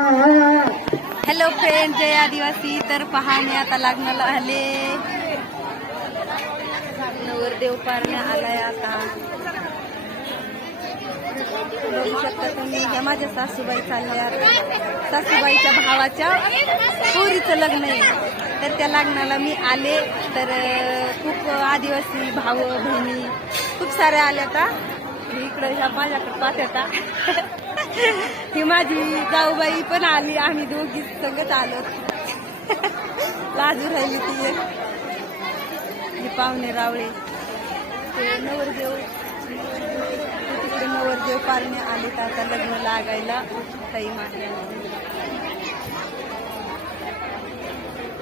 Hello friend जय आदिवासी. तर पहा मी आता लग्नाला आले. नवरदेव पारण्या आलाय आता. बघू शकता तुम्ही ह्या माझ्या सासूबाई चालल्या सासूबाईच्या भावाच्या पोरीचं लग्न आहे. तर त्या लग्नाला मी आले. तर खूप आदिवासी भाव बहिणी खूप साऱ्या आल्या आता इकडं ह्या माझ्याकडे पाहत्या ही माझी जाऊबाई पण आली आम्ही दोघी संगत आलो. लाजू राहिली ती हे पाहुणे रावळे. ते नवरदेव तिकडे नवरदेव पारणे आले तर आता लग्न लागायला. ताई माझ्या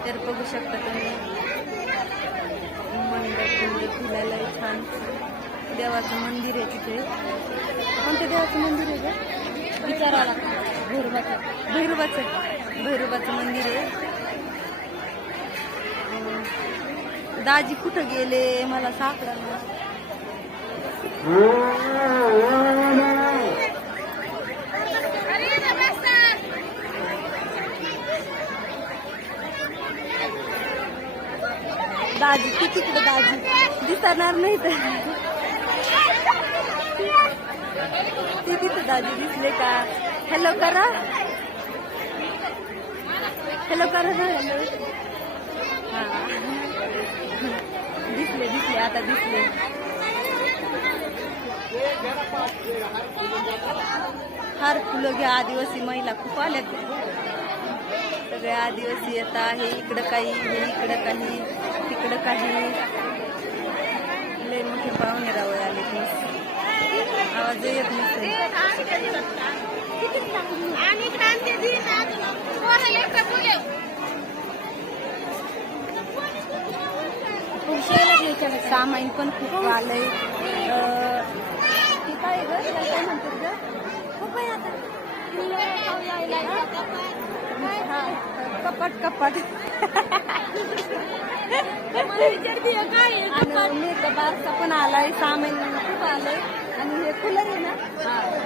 तर बघू शकता तुम्ही. मंडप म्हणजे फुलायला छान. देवाचं मंदिर आहे तिथे. कोणत्या देवाचं मंदिर आहे का विचारायला भैरवाचं. भैरवाचं. भैरवाचं मंदिर आहे. दाजी कुठं गेले? मला सापडा दाजी ती तिकडे दाजी. दिसणार नाही तर. ती तिथे दाजी दिसले का हॅलो करा। हॅलो करा ना हॅलो हा। दिसले दिसले आता दिसले फार फुलं घ्या आदिवासी महिला खूप आल्यात सगळे आदिवासी येत आहे इकडं काही, हे इकडं काही, तिकडं काही। लय मोठे पाहुणे आवाज येत नसेल सामाईन पण खूप आलंय. काय ग? काय म्हणतात ग? कपाट कपाट. आणि मेकअप आरसा पण आलाय. सामान खूप आलंय. आणि हे कूलर आहे ना?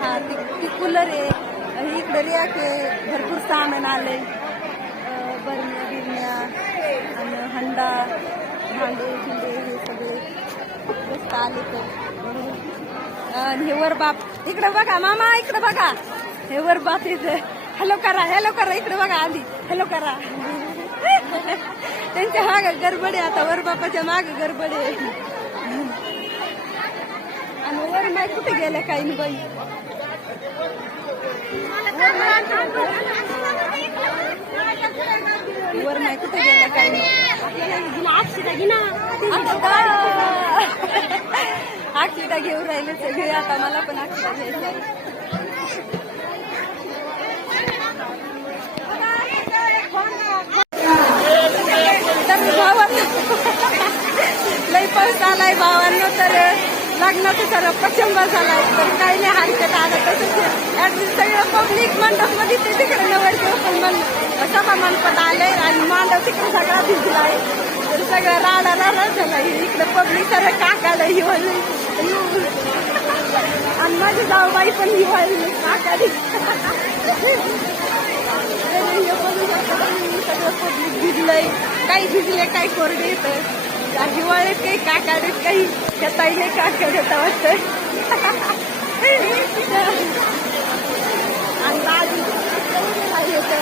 हा ती ती कूलर आहे. इकडे रॅक आहे भरपूर सामान आलंय बरण्या बिरण्या आणि हंडा भांडे झुंडे हे सगळे मस्त आले तर. आणि हे वर बाप इकडे बघा मामा इकडे बघा. हे वर बाप इथे. हॅलो करा हॅलो करा इकडे बघा आली हॅलो करा. त्यांच्या माग गडबड आहे आता वर बापाच्या माग गडबड आहे. वर माय कुठे गेले काही नाही बाई वर नाही कुठे गेला काही नाही आक्षिता घेऊन राहिले सगळे आता मला पण आक्षिता घ्यायचं आहे. तर लई पाऊस आलाय भावांना तर लग्नाचं सर प्रचंड आहे तर काही नाही हरकत आलं. तसंच ऍटलीस्ट सगळं पब्लिक मंडपमध्ये ते तिकडे नवरदेव पण मन सभा मंडपात आले आणि मांडव तिकडे सगळा भिजलाय तर सगळं राडा राडा झालाय इकडं पब्लिक सगळं काकाला हिवाळी आणि माझी जाऊबाई पण हिवाळी काकाली. सगळं पब्लिक भिजलंय. काही भिजले काही कोरडे येतं हिवाळ्यात काही काकाडेत काही त्या ताईने काकाड येतं वाटतं आणि दादी येतं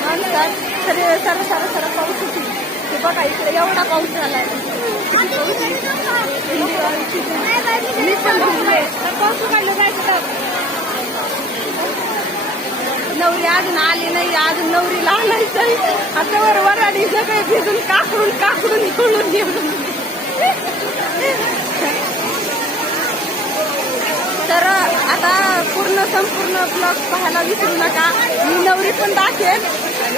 म्हणतात सर सर सर सर पाऊस होती. ते बघा इकडे एवढा पाऊस झालाय. आहे? मी पण भिजले. तर पाऊस उघडलं जायचं नवरी अजून आली नाही अजून नवरीला आणायचं आता वर वराडी सगळे भिजून काकडून काकडून घेऊन घेऊन. तर आता पूर्ण संपूर्ण ब्लॉग पाहायला विसरू नका. मी नवरी पण दाखेल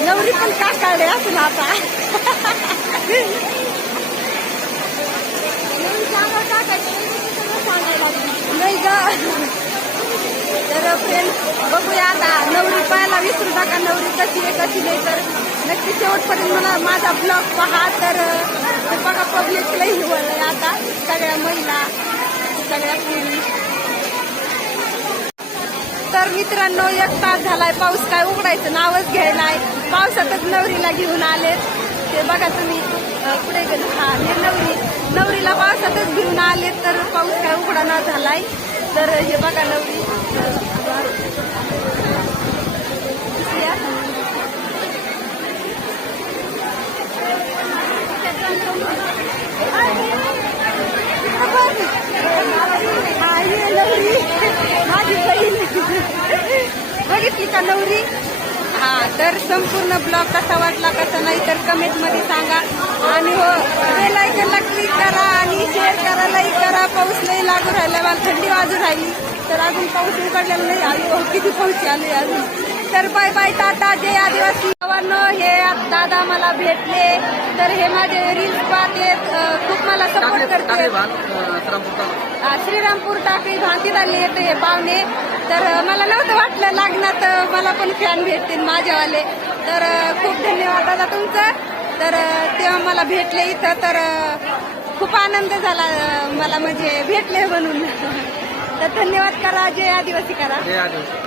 नवरी पण काकाडे असून आता. नाही ग. तर फ्रेंड बघूया आता. नवरी पाहायला विसरू नका. नवरी कशी आहे कशी नाही तर नक्की शेवटपर्यंत मला माझा ब्लॉग पहा. तर बघा पब्लिकला हिवळलंय आता. सगळ्या महिला सगळ्या पुरी तर मित्रांनो एक तास झालाय पाऊस काय उघडायचं नावच घ्यायलाय पावसातच नवरीला घेऊन आले ते बघा तुम्ही पुढे गेलो. हा हे नवरी नवरीला पावसातच घेऊन आले तर पाऊस काय उघडा झालाय. तर हे बघा नवरी दिसली आहे? हा, ही नवरी माझी बहीण बघितली का नवरी हा तर संपूर्ण ब्लॉग कसा वाटला कसा नाही तर कमेंटमध्ये सांगा. आणि हो बेल आयकनला क्लिक करा आणि शेअर करा लाईक करा. पाऊस नाही लागू राहिला मला थंडी वाजू राहिली. तर अजून पाऊस उघडलेला नाही आली. हो किती पाऊस आली अजून तर बाय बाय टाटा जय आदिवासी. हे दादा मला भेटले. तर हे माझे रील्स पाहतेत अं, खूप मला सपोर्ट करते. श्रीरामपूर. टाकळी भांतीत आले येते हे पाहुणे. तर मला नव्हतं वाटलं लागणार तर मला पण फॅन भेटतील माझ्यावाले. तर खूप धन्यवाद दादा तुमचं. तर तेव्हा मला भेटले इथं तर खूप आनंद झाला मला म्हणजे भेटले म्हणून. तर धन्यवाद करा जय आदिवासी करा. जय आदिवासी.